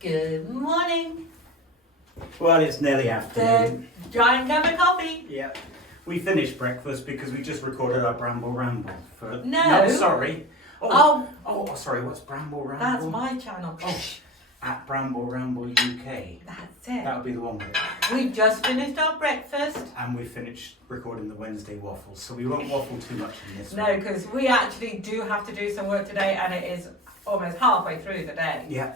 Good morning. Well, it's nearly afternoon. The giant cup of coffee. Yeah. We finished breakfast because we just recorded our Bramble Ramble. No. Sorry. Oh, sorry, what's Bramble Ramble? That's my channel. At Bramble Ramble UK. That's it. That would be the one with it. We've just finished our breakfast. And we finished recording the Wednesday waffles, so we won't waffle too much in this No, one. because we actually do have to do some work today, and it is almost halfway through the day. Yeah.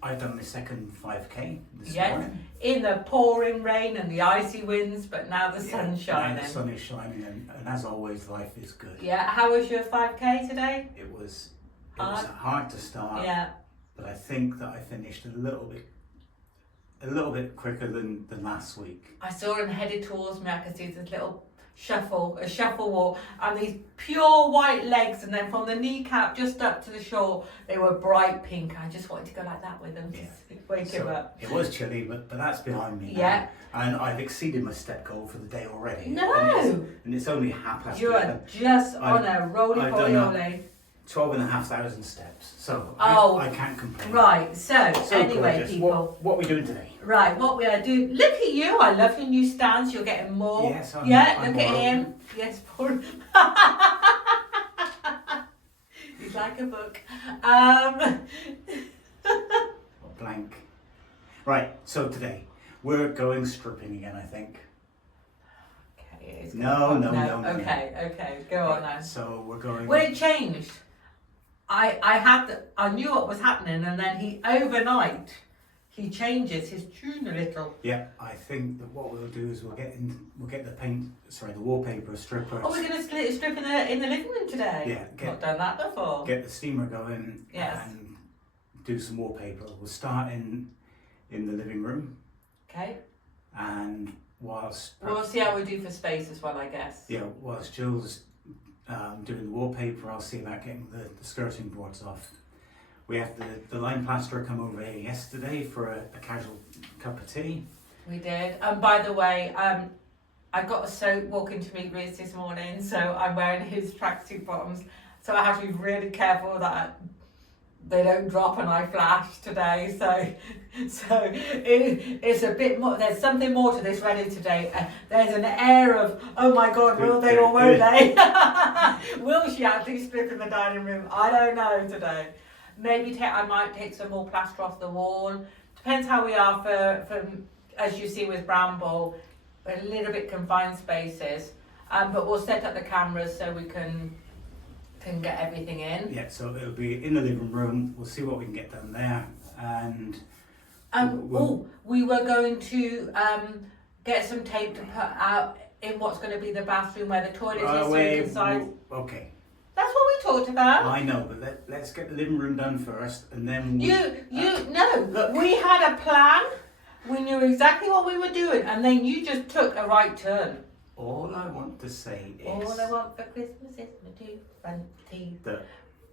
I've done my second 5K this morning. In the pouring rain and the icy winds, but now the sun's shining. Now the sun is shining, and as always, life is good. Yeah, how was your 5K today? It was hard to start. Yeah. But I think that I finished a little bit quicker than last week. I saw him headed towards me. I could see this little a shuffle walk, and these pure white legs, and then from the kneecap just up to the shore, they were bright pink. I just wanted to go like that with them to wake him up. It was chilly, but that's behind me now. Yeah. And I've exceeded my step goal for the day already. No! And it's only 11:30. You are just on a roly-poly-oly. 12,500 steps, so I can't complain. Right, so anyway, gorgeous. people. What are we doing today? Right, what we are doing. Look at you, I love your new stance, you're getting more. Yes, I'm look more at him. open. Yes, poor. He's like a book. Blank. Right, so today, we're going stripping again, I think. Okay. No. Okay, go on now. So we're going... Well, it changed. I knew what was happening, and then overnight, he changes his tune a little. Yeah, I think that what we'll do is we'll get the wallpaper stripper. Oh, we're going to strip in the living room today? Yeah. Not done that before. Get the steamer going. Yes. And do some wallpaper. We'll start in the living room. Okay. And whilst... We'll see how we do for space as well, I guess. Yeah, whilst Jill's doing the wallpaper, I'll see about getting the skirting boards off. We had the lime plasterer come over here yesterday for a casual cup of tea. We did. And by the way, I got a soak walking to meet Reese this morning, so I'm wearing his tracksuit bottoms. So I have to be really careful that they don't drop and I flash today. So it's a bit more. There's something more to this ready today. There's an air of, oh my God, will they or won't they? Will she actually strip in the dining room? I don't know today. Maybe I might take some more plaster off the wall. Depends how we are for as you see with Bramble, a little bit confined spaces. But we'll set up the cameras so we can get everything in. Yeah, so it'll be in the living room. We'll see what we can get done there. And we were going to get some tape to put out in what's going to be the bathroom where the toilet is, so we can size. Okay. That's what we talked about. I know, but let's get the living room done first, and then Look, we had a plan. We knew exactly what we were doing, and then you just took a right turn. All I want to say is... All I want for Christmas is my two front teeth.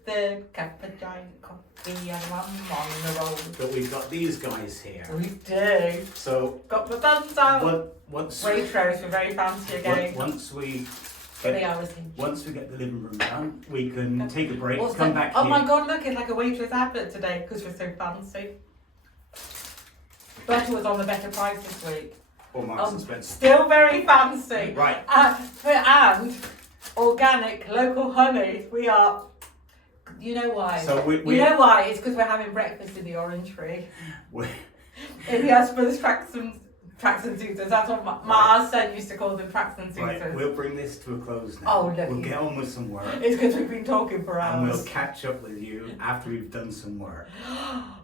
The cup of giant coffee and rum on the road. But we've got these guys here. We do. So... Got the buns out. Once Waitrose, we're very fancy again. Once we get the living room done, we can take a break, come back here. Oh my God, look, it's like a Waitrose advert today because we're so fancy. Butter was on the better price this week. Or Marks and Spencer. Still very fancy. Right. And organic, local honey. We are... You know why? You know why? It's because we're having breakfast in the orangery. In the husband's tracks and suitors. That's what my son used to call them, tracks and suitors. Right, we'll bring this to a close now. Oh, look. We'll get on with some work. It's because we've been talking for hours. And we'll catch up with you after we've done some work.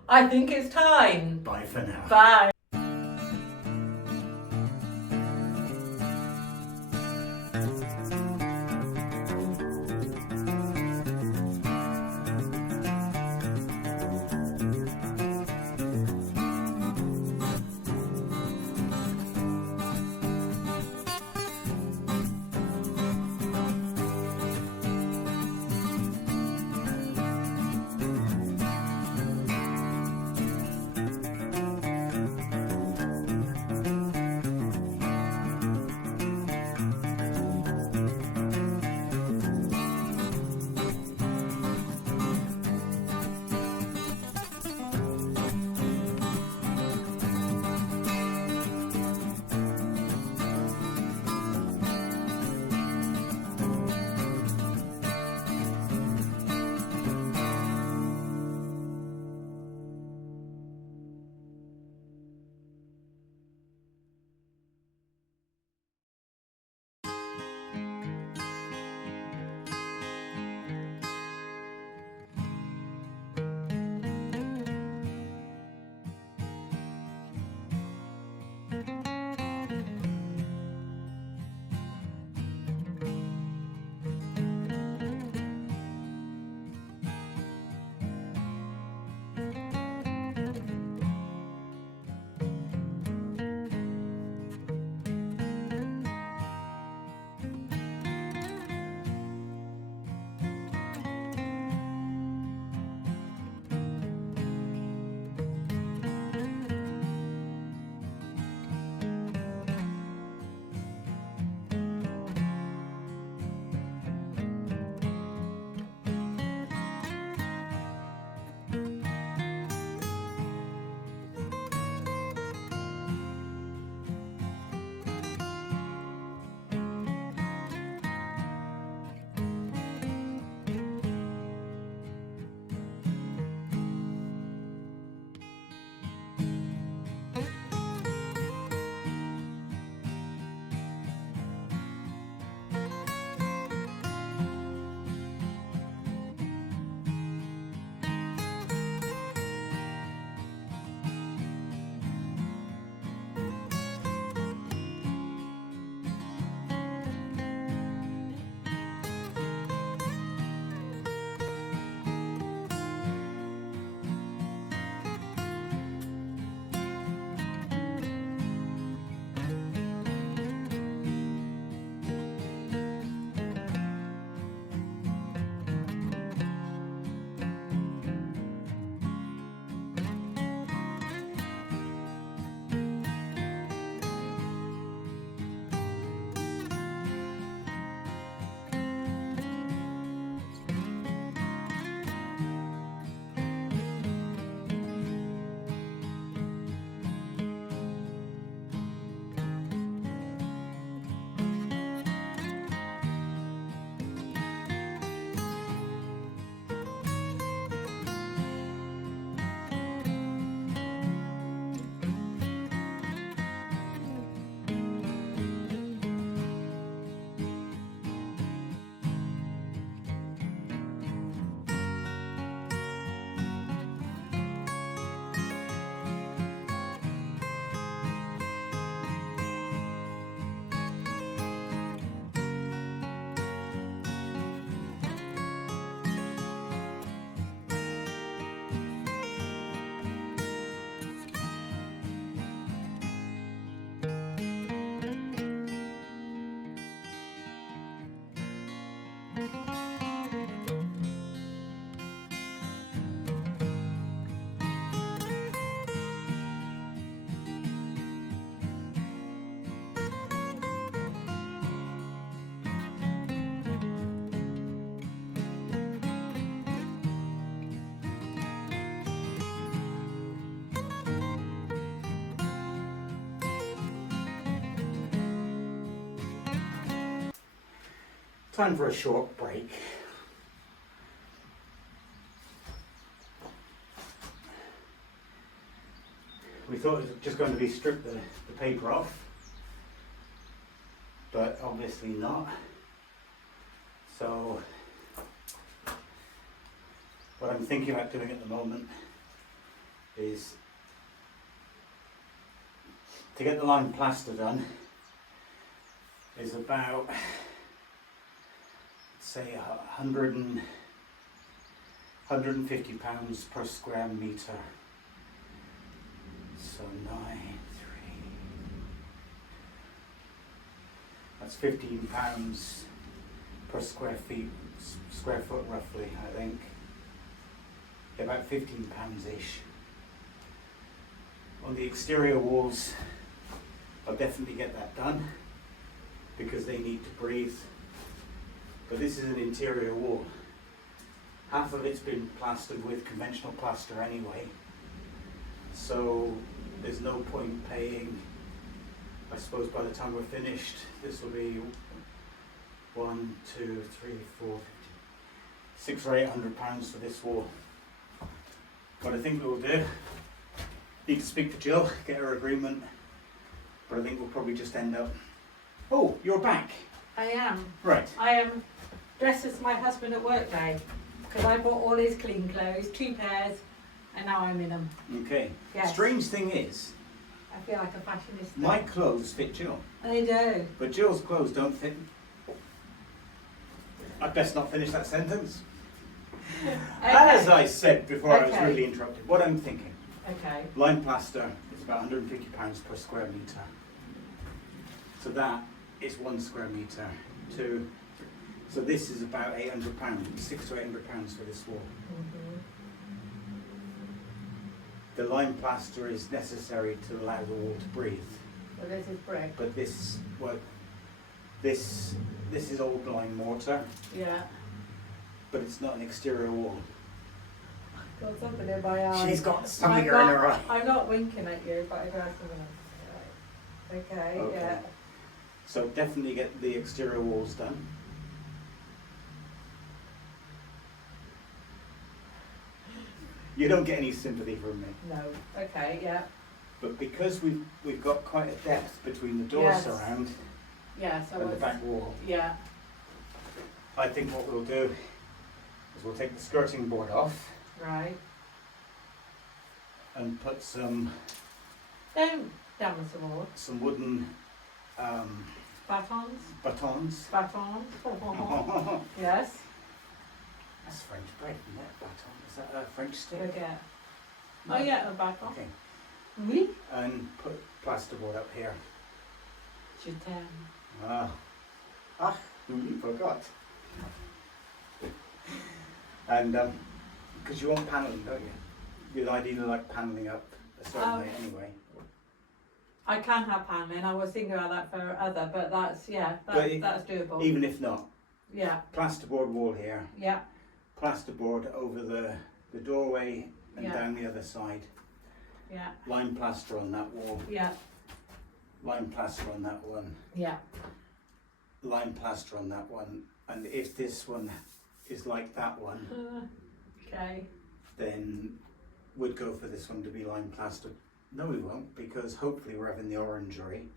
I think it's time. Bye for now. Bye. Time for a short break. We thought it was just going to be strip the paper off, but obviously not. So what I'm thinking about doing at the moment is to get the lime plaster done is about, say, 150 pounds per square metre. So 9, 3, that's 15 pounds per square foot roughly, I think. About 15 pounds-ish. On the exterior walls, I'll definitely get that done because they need to breathe. But this is an interior wall. Half of it's been plastered with conventional plaster anyway. So there's no point paying, I suppose by the time we're finished, this will be 1, 2, 3, 4, 600 or 800 pounds for this wall. What I think we'll do, need to speak to Jill, get her agreement, but I think we'll probably just end up, oh, you're back. I am. Right. I am dressed as my husband at work day because I bought all his clean clothes, 2 pairs, and now I'm in them. Okay. Yes. Strange thing is, I feel like a fashionista. my clothes fit Jill, They do. but Jill's clothes don't fit. I'd best not finish that sentence. As I said before I was Okay. really interrupted, what I'm thinking, Okay. lime plaster is about 150 pounds per square metre. So that is 1 square metre. 2. So this is about 800 pounds, 600 to 800 pounds for this wall. Mm-hmm. The lime plaster is necessary to allow the wall to breathe. So this is brick. But this, well, this is old lime mortar, Yeah. but it's not an exterior wall. Got something in my eye. She's got something in I'm her eye. I'm not winking at you, but I got something else. Okay. Okay. Yeah. So definitely get the exterior walls done. You don't get any sympathy from me. No. Okay. Yeah. But because we've got quite a depth between the door Yes. surround Yeah. So and the it's, back wall, yeah. I think what we'll do is we'll take the skirting board off Right. and put some Damn some more. wooden Batons. batons. Batons. Yes. That's French bread, isn't it? Baton. Is that a French stick? Forget. Oh yeah, a baton. Okay. Oui. And put plasterboard up here. Je t'aime. You forgot. And because you want paneling, don't you? You'd ideally like paneling up a certain way anyway. I can have paneling. I was thinking about that for other, but that's But that's doable. Even if not, Yeah. plasterboard wall here, Yeah. plasterboard over the doorway and Yeah. down the other side. Yeah. Lime plaster on that wall, Yeah. lime plaster on that one, Yeah. lime plaster on that one. And if this one is like that one, Okay. then we'd go for this one to be lime plastered. No, we won't, because hopefully we're having the orangery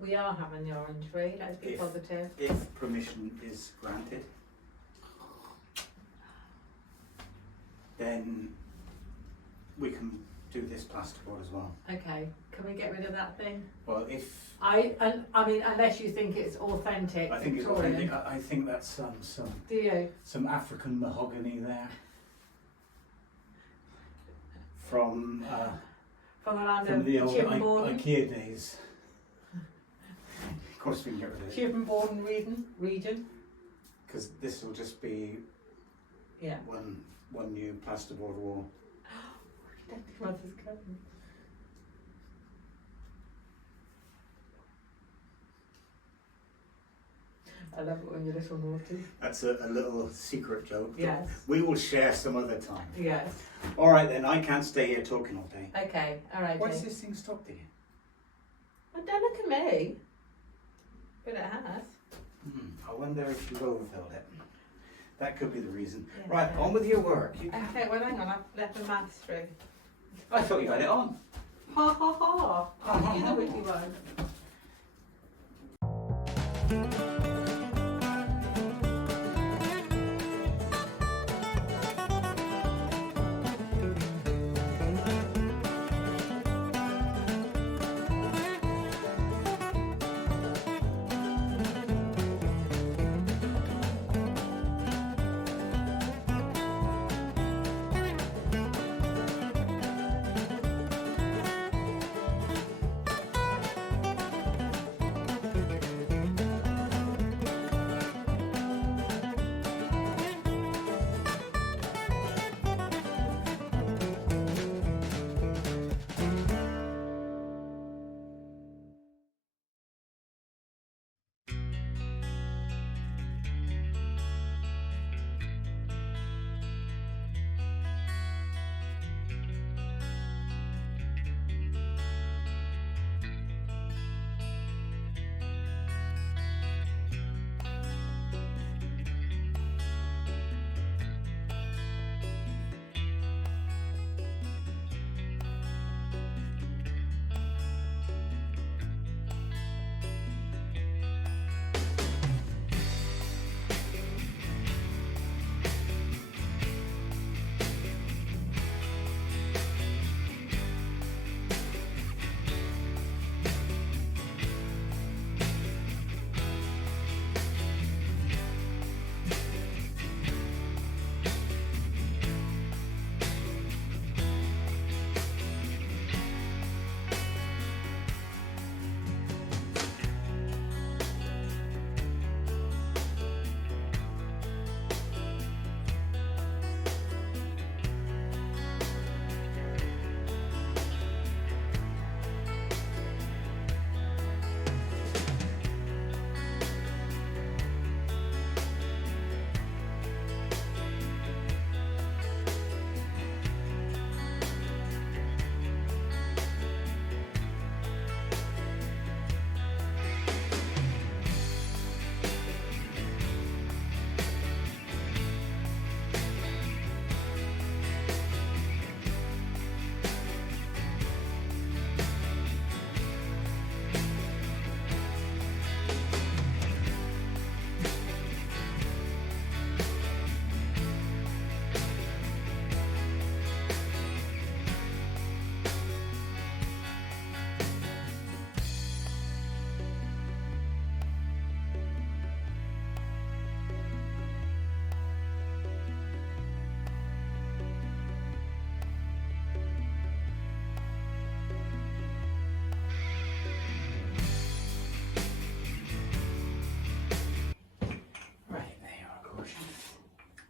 We are having the orangery. Let's be positive. if permission is granted. Then we can do this plasterboard as well. Okay. Can we get rid of that thing? Well, if I mean, unless you think it's authentic. I think it's Victorian. authentic, I think that's Do you? some African mahogany there from From the land from of the old Chippenborden. IKEA days. Of course, we can get rid of it Chippenborden region. because this will just be Yeah. one new plasterboard wall. Mother's coming. I love it when you're little naughty. That's a little secret joke that Yes. we will share some other time. Yes. All right then, I can't stay here talking all day. Okay. All right. Why does Jane. this thing stop there? Oh, don't look at me. But it has. I wonder if you've overfilled it. That could be the reason. Yeah. Right, on with your work. Okay, well hang on, I've left the maths through. I thought you had it on. Ha ha ha! You know what you want.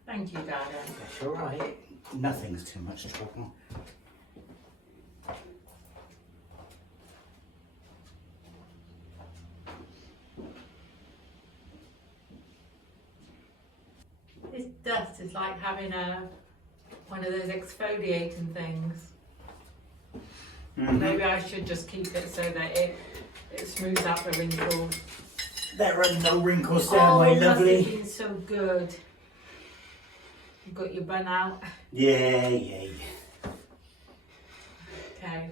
Thank you, darling. That's all right. Nothing's too much trouble. This dust is like having one of those exfoliating things. Maybe I should just keep it so that it smooths out the wrinkles. There are no wrinkles there, my Must lovely. have been so good. You got your bun out. Yeah. Okay.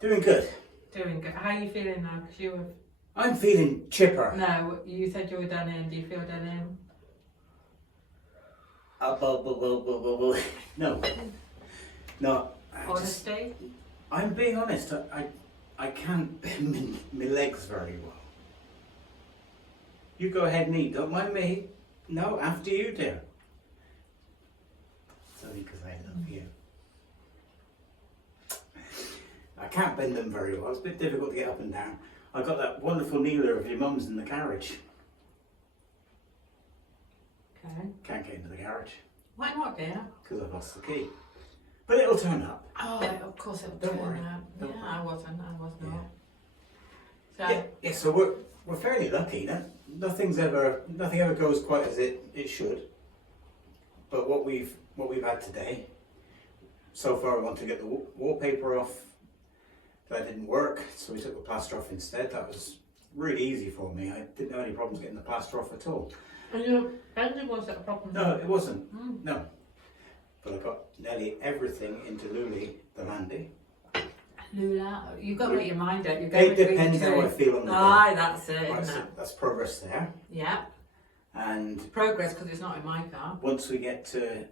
Doing good. Doing good. How are you feeling now? Because you were. I'm feeling chipper. No, you said you were done in. Do you feel done in? No. No. Honesty? I'm being honest. I can't bend my legs very well. You go ahead and eat. Don't mind me. No, after you, dear. It's only because I love you. I can't bend them very well. It's a bit difficult to get up and down. I got that wonderful kneeler of your mum's in the garage. Okay. Can't get into the garage Why not, dear? because I've lost the key. But it'll turn up. Oh, of course it'll Don't turn worry. out. Don't Yeah, worry. I was not. So, Yeah, so we're fairly lucky. Nothing ever goes quite as it should. But what we've had today, so far, I want to get the wallpaper off. That didn't work, so we took the plaster off instead. That was really easy for me. I didn't have any problems getting the plaster off at all. And your bending was that a problem? No, it wasn't. No. But I got nearly everything into Luli, the Mandy. Lula, you've got to make your mind up. You're It going depends how I feel on the day. Aye, that's it, Right, isn't so it? that's progress there. Yeah. And Progress, because it's not in my car. once we get to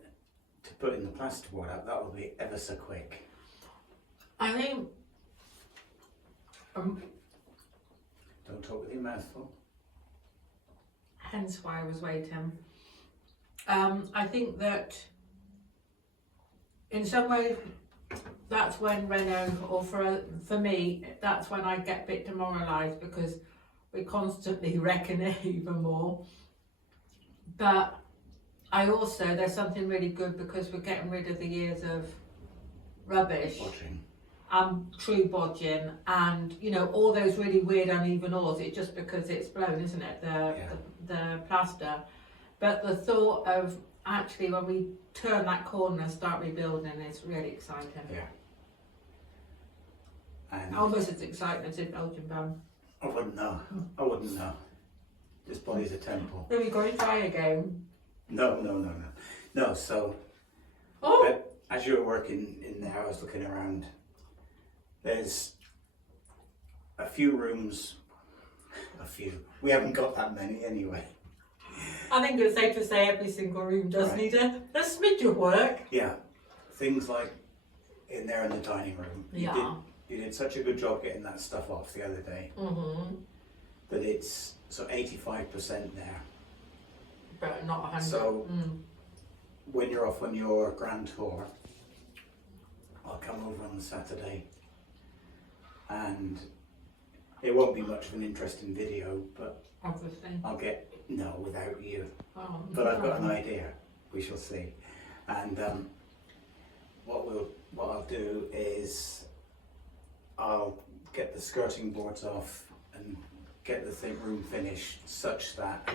putting the plasterboard up, that will be ever so quick. I think Don't talk with your mouth full. hence why I was waiting. I think that in some ways that's when Reno, or for me, that's when I get a bit demoralised because we constantly reckon it even more. But I also, there's something really good because we're getting rid of the years of rubbish. Watching. True bodging, and you know, all those really weird uneven ores. It's just because it's blown, isn't it? The plaster. But the thought of actually when we turn that corner and start rebuilding is really exciting. Yeah. And Almost as exciting as in Belgian bum. I wouldn't know. I wouldn't know. This body's a temple. Are we going to try again? No, so Oh! but as you were working in the house looking around, there's a few rooms, we haven't got that many anyway. I think it's safe to say every single room does need a smidge of work. Yeah, things like in there in the dining room. Yeah. You did such a good job getting that stuff off the other day that it's so 85% there. But not 100. So when you're off on your grand tour, I'll come over on the Saturday, and it won't be much of an interesting video, but Obviously. I'll get without you. Oh, But I've got an idea. We shall see. And what I'll do is I'll get the skirting boards off and get the room finished such that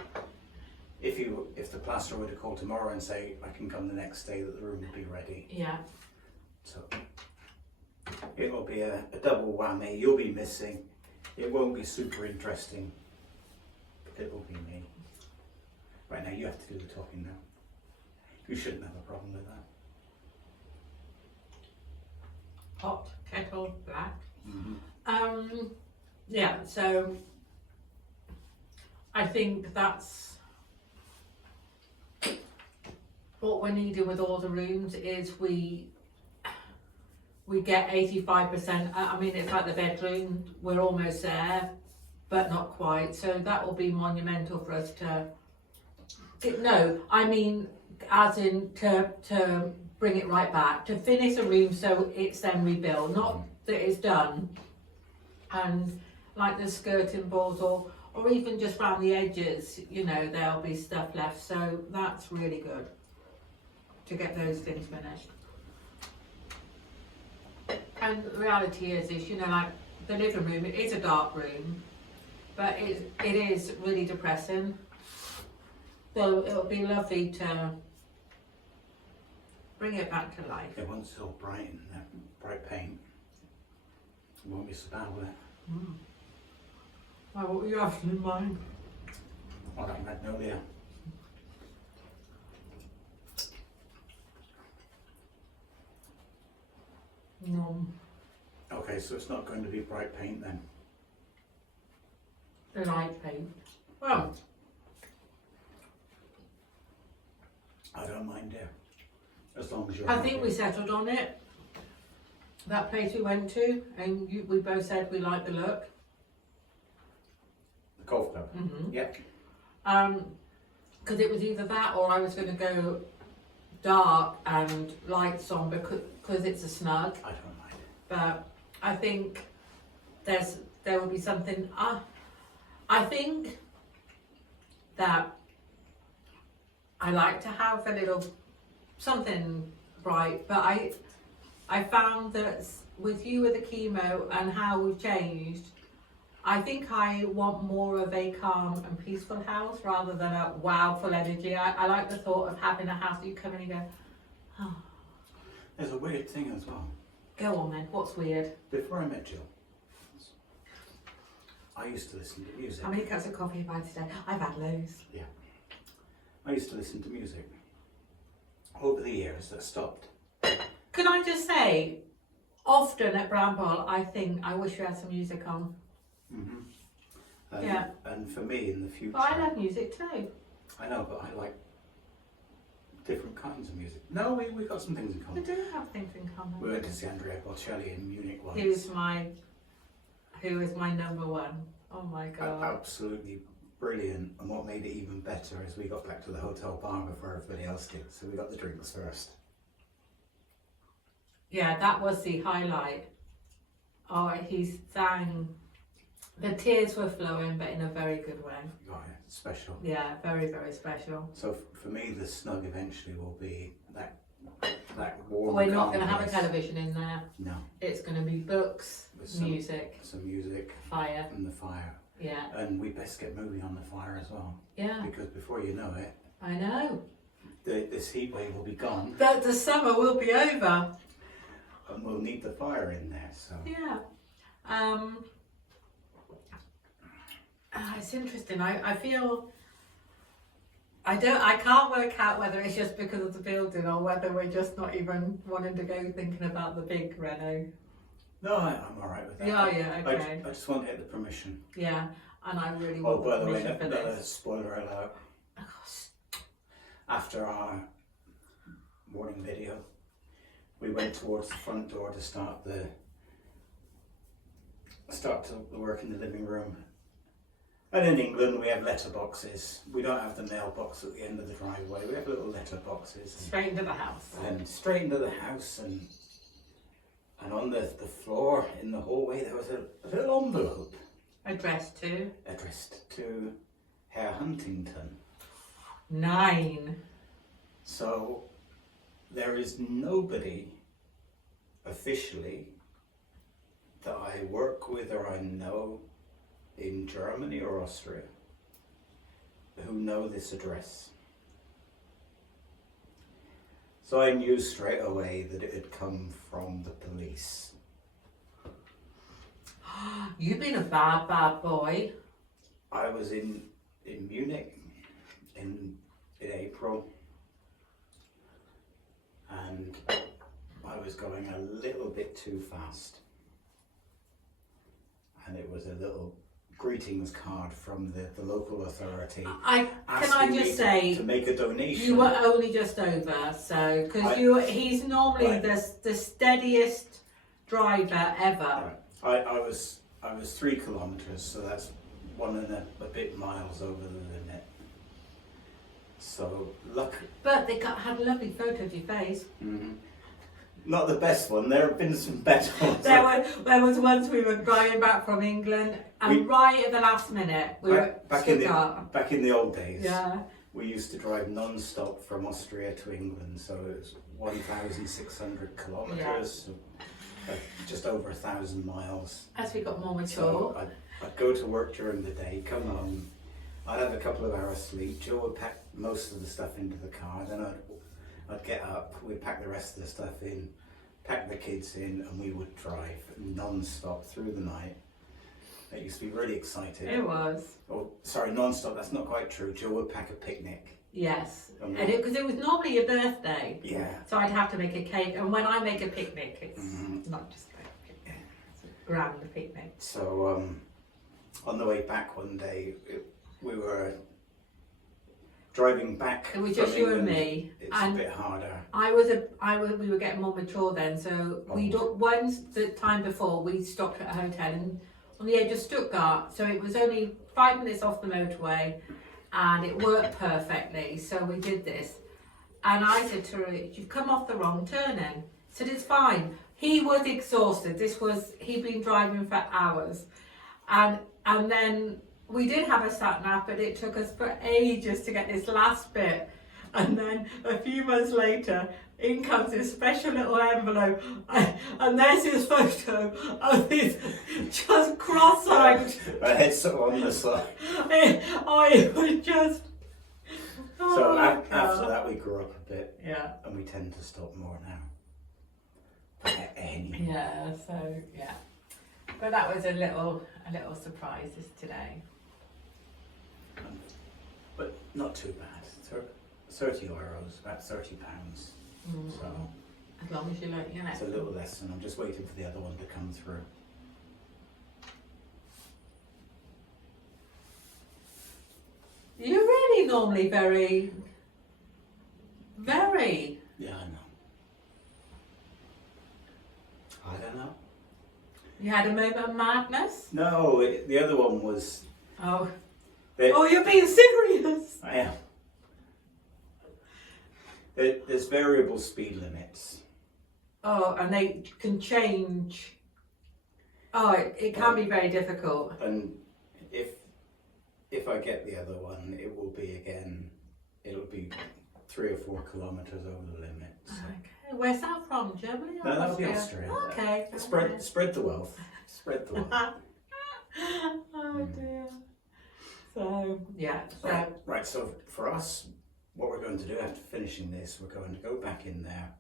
if the plasterer were to call tomorrow and say I can come the next day, that the room will be ready. Yeah. So it will be a double whammy. You'll be missing. It won't be super interesting, but it will be me. Right, now you have to do the talking now. You shouldn't have a problem with that. Hot kettle black. Yeah, so I think that's what we're needing with all the rooms is we get 85%. I mean, it's like the bedroom, we're almost there, but not quite. So that will be monumental for us to as in to bring it right back, to finish a room so it's then rebuilt, not that it's done. And like the skirting boards or even just around the edges, you know, there'll be stuff left. So that's really good to get those things finished. And the reality is, you know, like the living room, it is a dark room, but it is really depressing. So it'll be lovely to bring it back to life. It won't so bright in there, bright paint. It won't be so bad with it. What were you having in mind? I like magnolia. No, Okay, so it's not going to be bright paint then. the light paint. Well, I don't mind, dear. As long as you're I think we settled on it. That place we went to, and we both said we liked the look. The golf club. Yep. Because it was either that or I was going to go dark and lights on because it's a snug. I don't mind. But I think there will be something. I think that I like to have a little something bright, but I found that with you with the chemo and how we've changed, I think I want more of a calm and peaceful house rather than a wow full energy. I like the thought of having a house that you come in and go, oh. There's a weird thing as well. Go on then, what's weird? Before I met Jill, I used to listen to music. How many cups of coffee have I had today? I've had loads. Yeah. I used to listen to music. Over the years, that stopped. Can I just say, often at Bramble, I think I wish we had some music on. Mm-hmm. Yeah. And for me, in the future... But I love music too. I know, but I like different kinds of music. No, we've got some things in We common. do have things in common. We went to see Andrea Bocelli in Munich once. Who is my number one? Oh my god. Absolutely brilliant. And what made it even better is we got back to the hotel bar before everybody else did, so we got the drinks first. Yeah, that was the highlight. Oh, he sang. The tears were flowing, but in a very good way. Oh, yeah, special. Yeah, very, very special. So for me, the snug eventually will be that warm. We're not calm going to have a place. television in there. No. It's going to be books, With some music, music, fire. and the fire. Yeah, And we best get moving on the fire as well, yeah, because before you know it, I know. this heat wave will be gone, The summer will be over. and we'll need the fire in there. So Yeah. It's interesting. I feel I can't work out whether it's just because of the building or whether we're just not even wanting to go thinking about the big reno. no, I'm all right with that. Yeah, okay. I just want to get the permission. Yeah, and I really Oh, want by the way, permission for another this. spoiler alert. Oh, gosh. After our morning video, we went towards the front door to start the work in the living room. And in England, we have letterboxes. We don't have the mailbox at the end of the driveway. We have little letterboxes. Straight into the house. And straight into the house, and on the floor in the hallway there was a little envelope Addressed to addressed to Herr Huntington. 9. So there is nobody officially that I work with or I know in Germany or Austria who know this address. So I knew straight away that it had come from the police. You've been a bad, bad boy. I was in Munich in April, and I was going a little bit too fast, and it was a little greetings card from the local authority Can I asking me just say to make a donation. you were only just over, so because he's normally Right. the steadiest driver ever. Right. I was 3 kilometres, so that's 1 and a bit miles over the limit. So luck. But they had a lovely photo of your face. Mm-hmm. Not the best one. There have been some better ones. There was once we were driving back from England, and right at the last minute we were back in the old days. Yeah. We used to drive non-stop from Austria to England, so it was 1,600 kilometres, so just over 1,000 miles. As we got more mature. So I'd go to work during the day, come home, I'd have a couple of hours sleep. Joe would pack most of the stuff into the car, then I'd get up, we'd pack the rest of the stuff in, pack the kids in, and we would drive non-stop through the night. It used to be really exciting. It was. Oh, sorry, non-stop, that's not quite true. Joe would pack a picnic. Yes. And Because it was normally your birthday. Yeah. So I'd have to make a cake, and when I make a picnic, it's Mhm. not just a picnic. It's a grand picnic. So on the way back one day, we were driving back. It was from just you and England. me, It's and a bit harder. we were getting more mature then, so the time before we stopped at a hotel on the edge of Stuttgart, so it was only 5 minutes off the motorway, and it worked perfectly. So we did this, and I said to Rich, "You've come off the wrong turning." He said, "It's fine." He was exhausted. He'd been driving for hours, and then we did have a sat nav, but it took us for ages to get this last bit. And then a few months later, in comes this special little envelope, and there's his photo of this just cross-eyed. My head's sort of on the side. It was just. Oh So my after God. that, we grew up a bit, Yeah. and we tend to stop more now. But anyway. Yeah. So yeah. But that was a little surprise today. But not too bad. 30 euros, about £30. So As long as you learn your it's a lesson. little less, and I'm just waiting for the other one to come through. You're really normally very. Yeah, I know. I don't know. You had a moment of madness? No, the other one was. Oh. It, Oh, you're being serious. I am. There's variable speed limits. Oh, and they can change. Oh, it can be very difficult. And if I get the other one, it will be again. It'll be 3 or 4 kilometres over the limit. So. Okay, where's that from? Germany or No, that'll be Austria? Austria. Okay. Spread the wealth. Spread the wealth. Oh dear. So yeah. So Right. So for us, what we're going to do after finishing this, we're going to go back in there.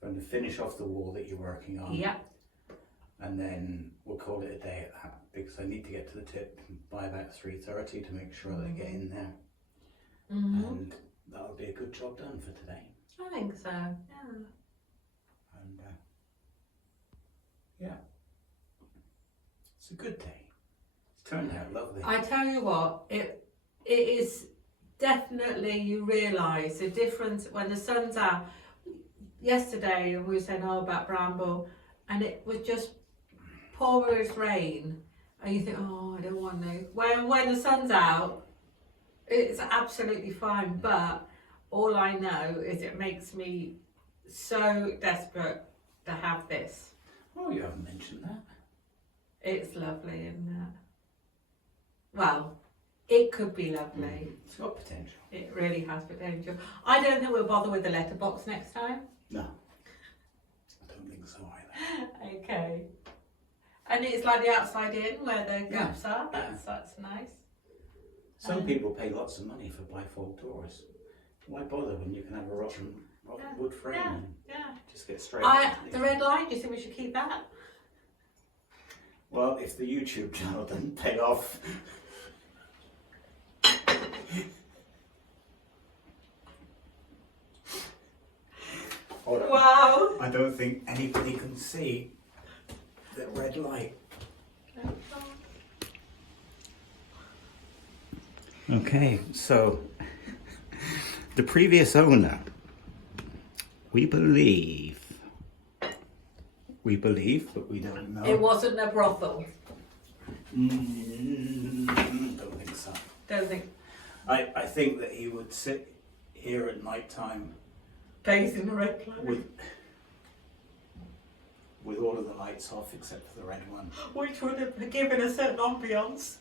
We're going to finish off the wall that you're working on. yeah. And then we'll call it a day at that, because I need to get to the tip by about 3:30 to make sure that I get in there. And that'll be a good job done for today. I think so. Yeah. And yeah, it's a good day. It's turned out lovely. I tell you what, it is definitely, you realise the difference when the sun's out. Yesterday, and we were saying about Bramble, and it was just pour as rain, and you think, oh, I don't want to. When the sun's out, it's absolutely fine, but all I know is it makes me so desperate to have this. Oh, you haven't mentioned that. It's lovely, isn't it? Well, it could be lovely. It's got potential. It really has potential. I don't think we'll bother with the letterbox next time. No, I don't think so either. Okay. And it's like the outside in where the gaps are. Yeah. That's nice. Some people pay lots of money for bifold doors. Why bother when you can have a rotten wood frame and just get straight The red light, do you think we should keep that? Well, if the YouTube channel doesn't pay off. Hold on. Wow. I don't think anybody can see the red light. Okay, so the previous owner, we believe, but we don't know. It wasn't a brothel. Don't think so. Don't think. I think that he would sit here at night time Days in the red light. with all of the lights off except for the red one. Which would have given a certain ambience.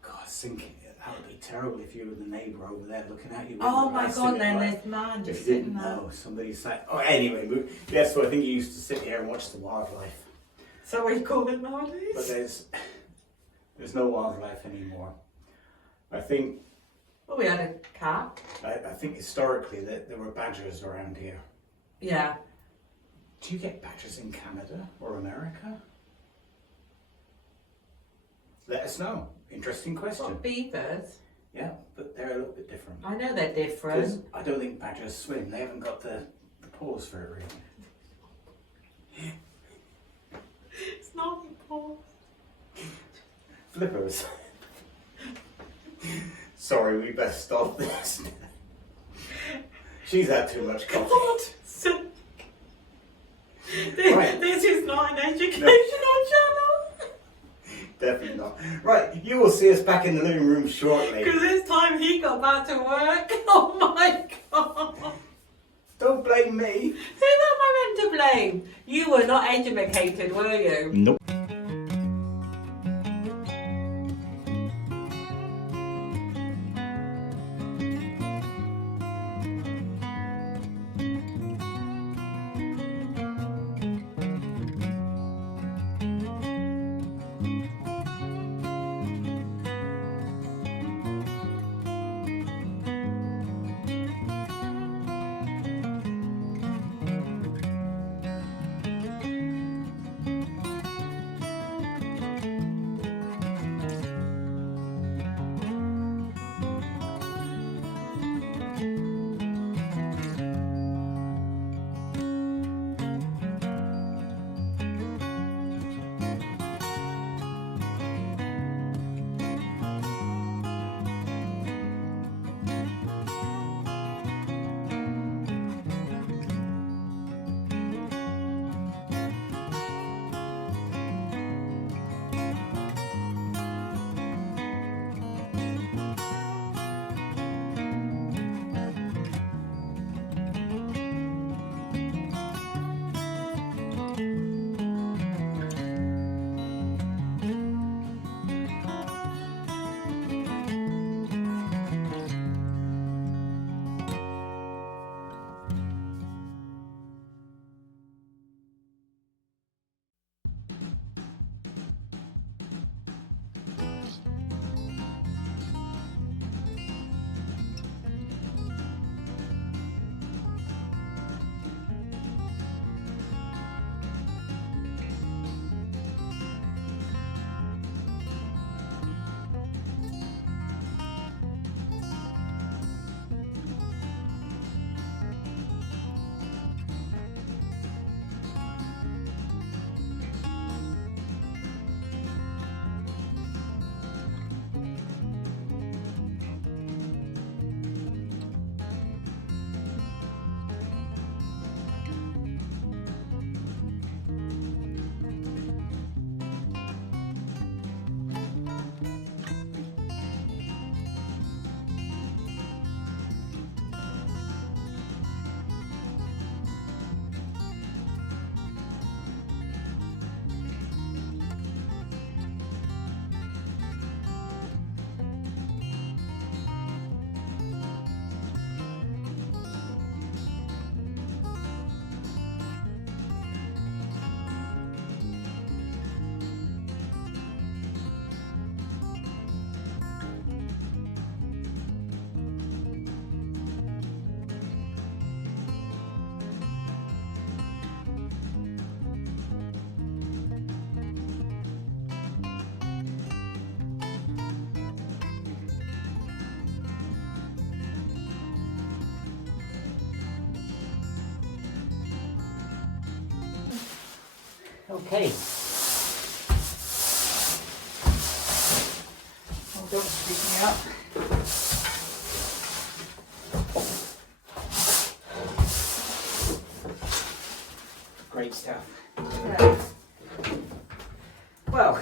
God, I was thinking that would be terrible if you were the neighbour over there looking at you. Oh my God, then like, this man if just you sitting didn't there. know, somebody sat. Oh, anyway, yeah, so I think he used to sit here and watch the wildlife. So we call it But nowadays? there's no wildlife anymore. I think Well, we had a cat. I think historically that there were badgers around here. Yeah. Do you get badgers in Canada or America? Let us know. Interesting question. Got beavers. Yeah, but they're a little bit different. I know they're 'Cause different. I don't think badgers swim. They haven't got the paws for it really. It's not important. Flippers. Sorry, we best stop this. She's had too much coffee. Right. This is not an educational channel. Definitely not. Right, you will see us back in the living room shortly. Because this time he got back to work. Oh my God. Don't blame me. Who am I meant to blame? You were not educated, were you? Nope. Okay. Oh, don't speak me up. Great stuff. Yeah. Well,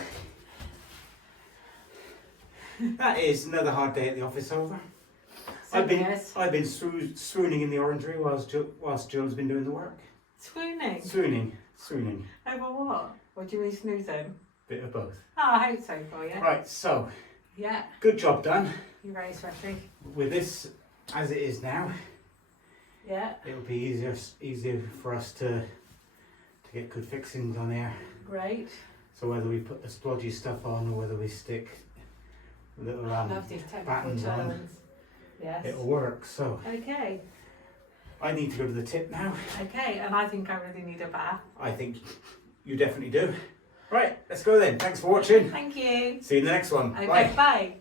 that is another hard day at the office over. I've been swooning in the orangery whilst Jill's been doing the work. Swooning? Swooning. Over what? What do you mean snoozing? Bit of both. Oh, I hope so for you. Right, so, Yeah. good job done. You're very sweaty. With this as it is now, Yeah. it'll be easier for us to get good fixings on here. Great. So whether we put the splodgy stuff on or whether we stick little Love these technical battens on, terms. Yes. it'll work. So Okay. I need to go to the tip now. Okay, and I think I really need a bath. I think you definitely do. Right, let's go then. Thanks for watching. Thank you. See you in the next one. Okay, Bye. bye.